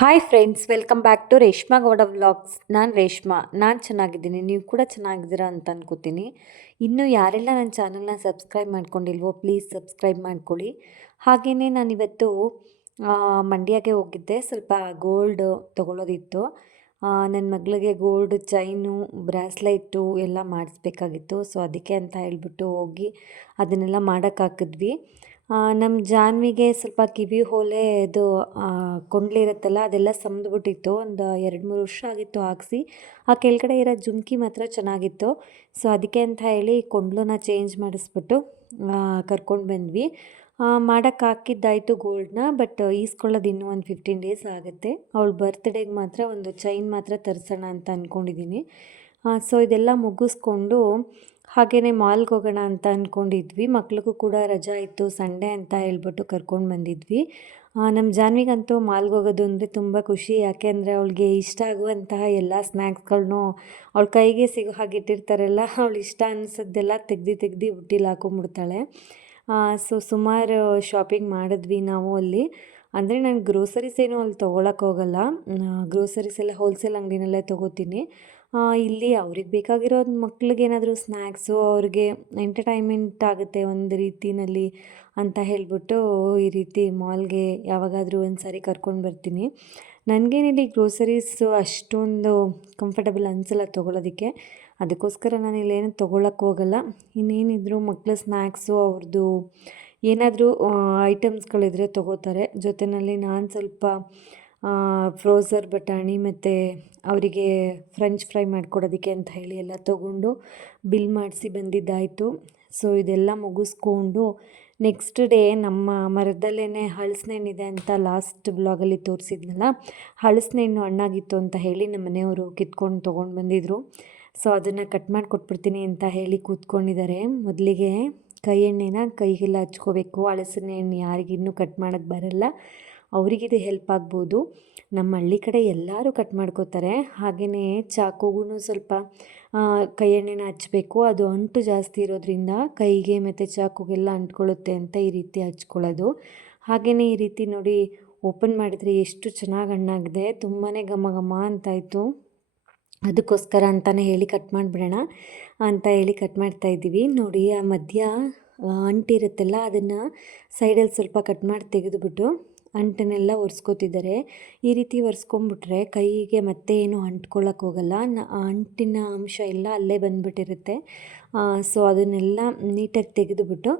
Hi friends, welcome back to Reshma Gowda vlogs. ನಾನು ರೇಷ್ಮಾ. ನಾನು ಚೆನ್ನಾಗಿದ್ದೀನಿ, ನೀವು ಕೂಡ ಚೆನ್ನಾಗಿದ್ದೀರಾ ಅಂತ ಅನ್ಕೋತೀನಿ. ಇನ್ನೂ ಯಾರೆಲ್ಲ ನನ್ನ ಚಾನಲ್ನ ಸಬ್ಸ್ಕ್ರೈಬ್ ಮಾಡ್ಕೊಂಡಿಲ್ವೋ ಪ್ಲೀಸ್ ಸಬ್ಸ್ಕ್ರೈಬ್ ಮಾಡ್ಕೊಳ್ಳಿ. ಹಾಗೆಯೇ ನಾನಿವತ್ತು ಮಂಡ್ಯಗೆ ಹೋಗಿದ್ದೆ. ಸ್ವಲ್ಪ ಗೋಲ್ಡ್ ತೊಗೊಳ್ಳೋದಿತ್ತು. ನನ್ನ ಮಗಳಿಗೆ ಗೋಲ್ಡ್ ಚೈನು, ಬ್ರಾಸ್ಲೈಟು ಎಲ್ಲ ಮಾಡಿಸ್ಬೇಕಾಗಿತ್ತು. ಸೊ ಅದಕ್ಕೆ ಅಂತ ಹೇಳ್ಬಿಟ್ಟು ಹೋಗಿ ಅದನ್ನೆಲ್ಲ ಮಾಡೋಕ್ಕಾಕಿದ್ವಿ. ನಮ್ಮ ಜಾನ್ವಿಗೆ ಸ್ವಲ್ಪ ಕಿವಿ ಓಲೆ ಇದು ಕೊಂಡ್ಲಿರುತ್ತಲ್ಲ ಅದೆಲ್ಲ ಸಮ್ದ್ಬಿಟ್ಟಿತ್ತು. ಒಂದು 2-3 ವರ್ಷ ಆಗಿತ್ತು ಹಾಕಿಸಿ. ಆ ಕೆಳಗಡೆ ಇರೋ ಜುಮ್ಕಿ ಮಾತ್ರ ಚೆನ್ನಾಗಿತ್ತು. ಸೊ ಅದಕ್ಕೆ ಅಂತ ಹೇಳಿ ಕೊಂಡ್ಲನ್ನ ಚೇಂಜ್ ಮಾಡಿಸ್ಬಿಟ್ಟು ಕರ್ಕೊಂಡು ಬಂದ್ವಿ. ಮಾಡೋಕ್ಕೆ ಹಾಕಿದ್ದಾಯಿತು ಗೋಲ್ಡ್ನ. ಬಟ್ ಈಸ್ಕೊಳ್ಳೋದು ಇನ್ನೂ ಒಂದು 15 ಡೇಸ್ ಆಗುತ್ತೆ. ಅವಳ ಬರ್ತ್ಡೇಗೆ ಮಾತ್ರ ಒಂದು ಚೈನ್ ಮಾತ್ರ ತರಿಸೋಣ ಅಂತ ಅಂದ್ಕೊಂಡಿದ್ದೀನಿ. ಸೊ ಇದೆಲ್ಲ ಮುಗಿಸ್ಕೊಂಡು ಹಾಗೆಯೇ ಮಾಲ್ಗೆ ಹೋಗೋಣ ಅಂತ ಅಂದ್ಕೊಂಡಿದ್ವಿ. ಮಕ್ಳಿಗೂ ಕೂಡ ರಜಾ ಇತ್ತು, ಸಂಡೇ ಅಂತ ಹೇಳ್ಬಿಟ್ಟು ಕರ್ಕೊಂಡು ಬಂದಿದ್ವಿ. ನಮ್ಮ ಜಾನ್ವಿಗಂತೂ ಮಾಲ್ಗೆ ಹೋಗೋದು ಅಂದರೆ ತುಂಬ ಖುಷಿ. ಯಾಕೆಂದರೆ ಅವಳಿಗೆ ಇಷ್ಟ ಆಗುವಂತಹ ಎಲ್ಲ ಸ್ನ್ಯಾಕ್ಸ್ಗಳನ್ನೂ ಅವಳ ಕೈಗೆ ಸಿಗೋ ಹಾಗೆ ಇಟ್ಟಿರ್ತಾರಲ್ಲ, ಅವಳು ಇಷ್ಟ ಅನಿಸೋದೆಲ್ಲ ತೆಗ್ದು ಬುಟ್ಟಿಲಿ ಹಾಕೊಂಡ್ಬಿಡ್ತಾಳೆ. ಸೊ ಸುಮಾರು ಶಾಪಿಂಗ್ ಮಾಡಿದ್ವಿ ನಾವು ಅಲ್ಲಿ. ಅಂದರೆ ನಾನು ಗ್ರೋಸರೀಸ್ ಏನೂ ಅಲ್ಲಿ ತೊಗೊಳಕ್ಕೆ ಹೋಗಲ್ಲ. ಗ್ರೋಸರೀಸ್ ಎಲ್ಲ ಹೋಲ್ಸೇಲ್ ಅಂಗಡಿನಲ್ಲೇ ತೊಗೋತೀನಿ. ಇಲ್ಲಿ ಅವ್ರಿಗೆ ಬೇಕಾಗಿರೋದು ಮಕ್ಳಿಗೇನಾದರೂ ಸ್ನ್ಯಾಕ್ಸು, ಅವ್ರಿಗೆ ಎಂಟರ್ಟೈನ್ಮೆಂಟ್ ಆಗುತ್ತೆ ಒಂದು ರೀತಿಯಲ್ಲಿ ಅಂತ ಹೇಳಿಬಿಟ್ಟು ಈ ರೀತಿ ಮಾಲ್ಗೆ ಯಾವಾಗಾದರೂ ಒಂದು ಸಾರಿ ಕರ್ಕೊಂಡು ಬರ್ತೀನಿ. ನನಗೇನಿಲ್ಲಿ ಗ್ರೋಸರೀಸು ಅಷ್ಟೊಂದು ಕಂಫರ್ಟಬಲ್ ಅನಿಸಲ್ಲ ತೊಗೊಳೋದಕ್ಕೆ. ಅದಕ್ಕೋಸ್ಕರ ನಾನು ಇಲ್ಲೇನು ತೊಗೊಳಕ್ಕೆ ಹೋಗಲ್ಲ. ಇನ್ನೇನಿದ್ರು ಮಕ್ಕಳ ಸ್ನ್ಯಾಕ್ಸು ಅವ್ರದ್ದು ಏನಾದರೂ ಐಟಮ್ಸ್ಗಳಿದ್ರೆ ತೊಗೋತಾರೆ. ಜೊತೆಯಲ್ಲಿ ನಾನು ಸ್ವಲ್ಪ ಫ್ರೋಝರ್ ಬಟಾಣಿ ಮತ್ತು ಅವರಿಗೆ ಫ್ರೆಂಚ್ ಫ್ರೈ ಮಾಡಿಕೊಡೋದಕ್ಕೆ ಅಂತ ಹೇಳಿ ಎಲ್ಲ ತೊಗೊಂಡು ಬಿಲ್ ಮಾಡಿಸಿ ಬಂದಿದ್ದಾಯಿತು. ಸೊ ಇದೆಲ್ಲ ಮುಗಿಸ್ಕೊಂಡು ನೆಕ್ಸ್ಟ್ ಡೇ ನಮ್ಮ ಮರದಲ್ಲೇ ಹಲಸಿನಹಣ್ಣಿದೆ ಅಂತ ಲಾಸ್ಟ್ ಬ್ಲಾಗಲ್ಲಿ ತೋರಿಸಿದ್ನಲ್ಲ, ಹಲಸಿನಹಣ್ಣು ಹಣ್ಣಾಗಿತ್ತು ಅಂತ ಹೇಳಿ ನಮ್ಮ ಮನೆಯವರು ಕಿತ್ಕೊಂಡು ತೊಗೊಂಡು ಬಂದಿದ್ದರು. ಸೊ ಅದನ್ನು ಕಟ್ ಮಾಡಿ ಕೊಟ್ಬಿಡ್ತೀನಿ ಅಂತ ಹೇಳಿ ಕೂತ್ಕೊಂಡಿದ್ದಾರೆ. ಮೊದಲಿಗೆ ಕೈ ಎಣ್ಣೆನ ಕೈಗೆಲ್ಲ ಹಚ್ಕೋಬೇಕು. ಹಲಸಿನ ಹಣ್ಣು ಯಾರಿಗಿನ್ನೂ ಕಟ್ ಮಾಡೋಕ್ಕೆ ಬರಲ್ಲ ಅವರಿಗಿದು ಹೆಲ್ಪ್ ಆಗ್ಬೋದು. ನಮ್ಮ ಹಳ್ಳಿ ಕಡೆ ಎಲ್ಲರೂ ಕಟ್ ಮಾಡ್ಕೋತಾರೆ. ಹಾಗೆಯೇ ಚಾಕುಗೂ ಸ್ವಲ್ಪ ಕೈ ಎಣ್ಣೆನ ಹಚ್ಚಬೇಕು. ಅದು ಅಂಟು ಜಾಸ್ತಿ ಇರೋದ್ರಿಂದ ಕೈಗೆ ಮತ್ತು ಚಾಕುಗೆಲ್ಲ ಅಂಟ್ಕೊಳ್ಳುತ್ತೆ ಅಂತ ಈ ರೀತಿ ಹಚ್ಕೊಳ್ಳೋದು. ಹಾಗೆಯೇ ಈ ರೀತಿ ನೋಡಿ ಓಪನ್ ಮಾಡಿದರೆ ಎಷ್ಟು ಚೆನ್ನಾಗಿ ಹಣ್ಣಾಗಿದೆ, ತುಂಬಾ ಘಮ ಘಮ ಅಂತಾಯಿತು. ಅದಕ್ಕೋಸ್ಕರ ಅಂತಲೇ ಹೇಳಿ ಕಟ್ ಮಾಡಿಬಿಡೋಣ ಅಂತ ಹೇಳಿ ಕಟ್ ಮಾಡ್ತಾಯಿದ್ದೀವಿ. ನೋಡಿ ಆ ಮಧ್ಯ ಅಂಟಿರುತ್ತಲ್ಲ ಅದನ್ನು ಸೈಡಲ್ಲಿ ಸ್ವಲ್ಪ ಕಟ್ ಮಾಡಿ ತೆಗೆದುಬಿಟ್ಟು ಅಂಟನ್ನೆಲ್ಲ ಒರೆಸ್ಕೊತಿದ್ದಾರೆ. ಈ ರೀತಿ ಒರೆಸ್ಕೊಂಬಿಟ್ರೆ ಕೈಗೆ ಮತ್ತೆ ಏನು ಅಂಟ್ಕೊಳ್ಳೋಕೆ ಹೋಗಲ್ಲ. ಅಂಟಿನ ಅಂಶ ಎಲ್ಲ ಅಲ್ಲೇ ಬಂದುಬಿಟ್ಟಿರುತ್ತೆ. ಸೊ ಅದನ್ನೆಲ್ಲ ನೀಟಾಗಿ ತೆಗೆದುಬಿಟ್ಟು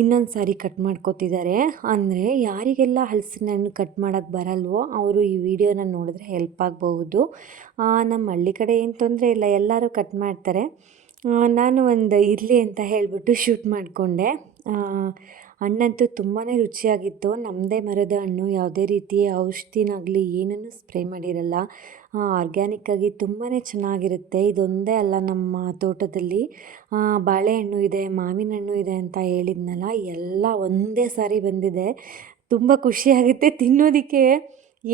ಇನ್ನೊಂದು ಸಾರಿ ಕಟ್ ಮಾಡ್ಕೊತಿದ್ದಾರೆ. ಅಂದರೆ ಯಾರಿಗೆಲ್ಲ ಹಲಸಿನ ಹಣ್ಣು ಕಟ್ ಮಾಡೋಕ್ಕೆ ಬರಲ್ವೋ ಅವರು ಈ ವಿಡಿಯೋನ ನೋಡಿದ್ರೆ ಹೆಲ್ಪ್ ಆಗಬಹುದು. ನಮ್ಮ ಹಳ್ಳಿ ಕಡೆ ಏನು ತೊಂದರೆ ಇಲ್ಲ, ಎಲ್ಲರೂ ಕಟ್ ಮಾಡ್ತಾರೆ. ನಾನು ಒಂದು ಇರಲಿ ಅಂತ ಹೇಳಿಬಿಟ್ಟು ಶೂಟ್ ಮಾಡಿಕೊಂಡೆ. ಹಣ್ಣಂತೂ ತುಂಬಾ ರುಚಿಯಾಗಿತ್ತು. ನಮ್ಮದೇ ಮರದ ಹಣ್ಣು, ಯಾವುದೇ ರೀತಿಯ ಔಷಧಿನಾಗಲಿ ಏನನ್ನೂ ಸ್ಪ್ರೇ ಮಾಡಿರಲ್ಲ. ಆರ್ಗ್ಯಾನಿಕ್ಕಾಗಿ ತುಂಬಾ ಚೆನ್ನಾಗಿರುತ್ತೆ. ಇದೊಂದೇ ಅಲ್ಲ, ನಮ್ಮ ತೋಟದಲ್ಲಿ ಬಾಳೆಹಣ್ಣು ಇದೆ, ಮಾವಿನ ಹಣ್ಣು ಇದೆ ಅಂತ ಹೇಳಿದ್ನಲ್ಲ, ಎಲ್ಲ ಒಂದೇ ಸಾರಿ ಬಂದಿದೆ. ತುಂಬ ಖುಷಿಯಾಗುತ್ತೆ ತಿನ್ನೋದಕ್ಕೆ.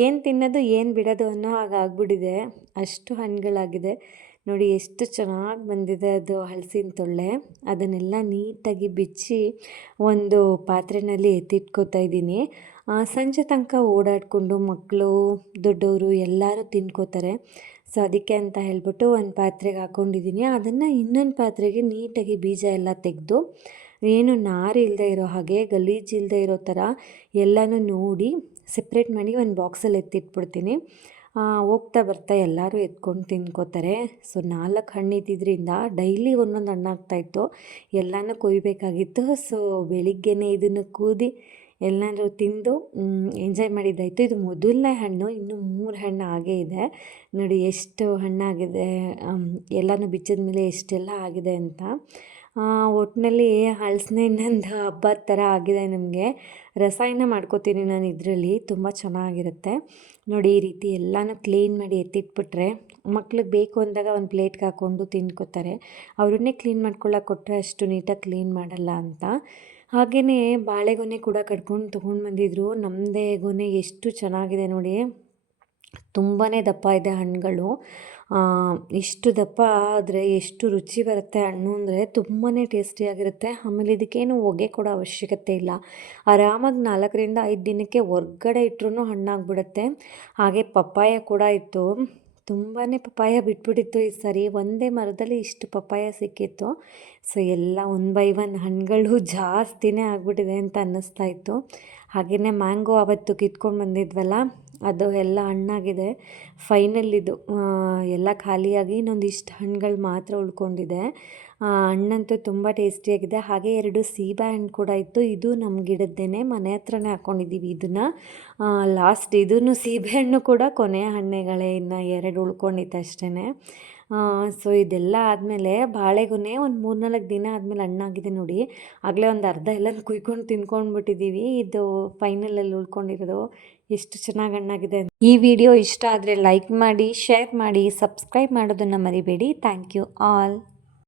ಏನು ತಿನ್ನೋದು ಏನು ಬಿಡೋದು ಅನ್ನೋ ಹಾಗಾಗ್ಬಿಟ್ಟಿದೆ, ಅಷ್ಟು ಹಣ್ಣುಗಳಾಗಿದೆ. ನೋಡಿ ಎಷ್ಟು ಚೆನ್ನಾಗಿ ಬಂದಿದೆ ಅದು ಹಲಸಿನ ತೊಳ್ಳೆ. ಅದನ್ನೆಲ್ಲ ನೀಟಾಗಿ ಬಿಚ್ಚಿ ಒಂದು ಪಾತ್ರೆಯಲ್ಲಿ ಎತ್ತಿಟ್ಕೋತಾ ಇದ್ದೀನಿ. ಸಂಜೆ ತನಕ ಓಡಾಡಿಕೊಂಡು ಮಕ್ಕಳು ದೊಡ್ಡವರು ಎಲ್ಲರೂ ತಿನ್ಕೋತಾರೆ. ಸೊ ಅದಕ್ಕೆ ಅಂತ ಹೇಳ್ಬಿಟ್ಟು ಒಂದು ಪಾತ್ರೆಗೆ ಹಾಕ್ಕೊಂಡಿದ್ದೀನಿ. ಅದನ್ನು ಇನ್ನೊಂದು ಪಾತ್ರೆಗೆ ನೀಟಾಗಿ ಬೀಜ ಎಲ್ಲ ತೆಗೆದು ಏನು ನಾರು ಇಲ್ಲದೆ ಇರೋ ಹಾಗೆ, ಗಲೀಜು ಇಲ್ಲದೆ ಇರೋ ಥರ ಎಲ್ಲನೂ ನೋಡಿ ಸೆಪ್ರೇಟ್ ಮಾಡಿ ಒಂದು ಬಾಕ್ಸಲ್ಲಿ ಎತ್ತಿಟ್ಬಿಡ್ತೀನಿ. ಹೋಗ್ತಾ ಬರ್ತಾ ಎಲ್ಲರೂ ಎತ್ಕೊಂಡು ತಿನ್ಕೋತಾರೆ. ಸೊ 4 ಹಣ್ಣು ಇದ್ದಿದ್ದರಿಂದ ಡೈಲಿ ಒಂದೊಂದು ಹಣ್ಣು ಆಗ್ತಾಯಿತ್ತು. ಎಲ್ಲನೂ ಕೊಯ್ಬೇಕಾಗಿತ್ತು. ಸೊ ಬೆಳಿಗ್ಗೆನೇ ಇದನ್ನು ಕೂದಿ ಎಲ್ಲರೂ ತಿಂದು ಎಂಜಾಯ್ ಮಾಡಿದ್ದಾಯಿತು. ಇದು ಮೊದಲನೇ ಹಣ್ಣು, ಇನ್ನೂ 3 ಹಣ್ಣು ಹಾಗೇ ಇದೆ. ನೋಡಿ ಎಷ್ಟು ಹಣ್ಣಾಗಿದೆ, ಎಲ್ಲನೂ ಬಿಚ್ಚಿದ ಮೇಲೆ ಎಷ್ಟೆಲ್ಲ ಆಗಿದೆ ಅಂತ. ಒಟ್ಟಿನಲ್ಲಿ ಹಲಸಿನ ಹಣ್ಣಂದು ಹಬ್ಬದ ಥರ ಆಗಿದೆ ನಮಗೆ. ರಸಾಯನ ಮಾಡ್ಕೋತೀನಿ ನಾನು ಇದರಲ್ಲಿ, ತುಂಬ ಚೆನ್ನಾಗಿರುತ್ತೆ. ನೋಡಿ ಈ ರೀತಿ ಎಲ್ಲನೂ ಕ್ಲೀನ್ ಮಾಡಿ ಎತ್ತಿಟ್ಬಿಟ್ರೆ ಮಕ್ಳಿಗೆ ಬೇಕು ಅಂದಾಗ ಒಂದು ಪ್ಲೇಟ್ಗೆ ಹಾಕ್ಕೊಂಡು ತಿನ್ಕೋತಾರೆ. ಅವರನ್ನೇ ಕ್ಲೀನ್ ಮಾಡ್ಕೊಳ್ಳೋಕೆ ಕೊಟ್ಟರೆ ಅಷ್ಟು ನೀಟಾಗಿ ಕ್ಲೀನ್ ಮಾಡಲ್ಲ ಅಂತ. ಹಾಗೆಯೇ ಬಾಳೆಗೊನೆ ಕೂಡ ಕಟ್ಕೊಂಡು ತೊಗೊಂಡು ಬಂದಿದ್ರು. ನಮ್ಮದೇ ಗೊನೆ ಎಷ್ಟು ಚೆನ್ನಾಗಿದೆ ನೋಡಿ. ತುಂಬಾ ದಪ್ಪ ಇದೆ ಹಣ್ಣುಗಳು. ಇಷ್ಟು ದಪ್ಪ ಆದರೆ ಎಷ್ಟು ರುಚಿ ಬರುತ್ತೆ ಹಣ್ಣು ಅಂದರೆ ತುಂಬಾ ಟೇಸ್ಟಿಯಾಗಿರುತ್ತೆ. ಆಮೇಲೆ ಇದಕ್ಕೇನು ಹೊಗೆ ಕೊಡೋ ಅವಶ್ಯಕತೆ ಇಲ್ಲ. ಆರಾಮಾಗಿ 4ರಿಂದ 5 ದಿನಕ್ಕೆ ಹೊರ್ಗಡೆ ಇಟ್ರೂ ಹಣ್ಣಾಗ್ಬಿಡುತ್ತೆ. ಹಾಗೆ ಪಪ್ಪಾಯ ಕೂಡ ಇತ್ತು. ತುಂಬಾ ಪಪ್ಪಾಯ ಬಿಟ್ಬಿಟ್ಟಿತ್ತು ಈ ಸರಿ. ಒಂದೇ ಮರದಲ್ಲಿ ಇಷ್ಟು ಪಪ್ಪಾಯ ಸಿಕ್ಕಿತ್ತು. ಸೊ ಎಲ್ಲ ಒನ್ ಬೈ ಒನ್ ಹಣ್ಣುಗಳು ಜಾಸ್ತಿನೇ ಆಗಿಬಿಟ್ಟಿದೆ ಅಂತ ಅನ್ನಿಸ್ತಾ ಇತ್ತು. ಹಾಗೆಯೇ ಮ್ಯಾಂಗೋ ಆವತ್ತು ಕಿತ್ಕೊಂಡು ಬಂದಿದ್ವಲ್ಲ, ಅದು ಎಲ್ಲ ಹಣ್ಣಾಗಿದೆ. ಫೈನಲ್ ಇದು ಎಲ್ಲ ಖಾಲಿಯಾಗಿ ಇನ್ನೊಂದಿಷ್ಟು ಹಣ್ಣುಗಳು ಮಾತ್ರ ಉಳ್ಕೊಂಡಿದೆ. ಹಣ್ಣಂತೂ ತುಂಬ ಟೇಸ್ಟಿಯಾಗಿದೆ. ಹಾಗೆ 2 ಸೀಬೆ ಹಣ್ಣು ಕೂಡ ಇತ್ತು. ಇದು ನಮ್ಮ ಗಿಡದ್ದೇನೆ, ಮನೆ ಹತ್ರನೇ ಹಾಕ್ಕೊಂಡಿದ್ದೀವಿ ಇದನ್ನು. ಲಾಸ್ಟ್ ಇದೂ ಸೀಬೆ ಹಣ್ಣು ಕೂಡ ಕೊನೆಯ ಹಣ್ಣುಗಳೇ, ಇನ್ನು 2 ಉಳ್ಕೊಂಡಿತ್ತು ಅಷ್ಟೇ. ಸೊ ಇದೆಲ್ಲ ಆದಮೇಲೆ ಬಾಳೆಗೊನೆ ಒಂದು 3-4 ದಿನ ಆದಮೇಲೆ ಹಣ್ಣಾಗಿದೆ ನೋಡಿ. ಆಗಲೇ ಒಂದು ಅರ್ಧ ಎಲ್ಲ ಕುಯ್ಕೊಂಡು ತಿನ್ಕೊಂಡ್ಬಿಟ್ಟಿದ್ದೀವಿ. ಇದು ಫೈನಲಲ್ಲಿ ಉಳ್ಕೊಂಡಿರೋದು. ಎಷ್ಟು ಚೆನ್ನಾಗಿ ಹಣ್ಣಾಗಿದೆ. ಈ ವಿಡಿಯೋ ಇಷ್ಟ ಆದರೆ ಲೈಕ್ ಮಾಡಿ, ಶೇರ್ ಮಾಡಿ, ಸಬ್ಸ್ಕ್ರೈಬ್ ಮಾಡೋದನ್ನು ಮರಿಬೇಡಿ. Thank you all.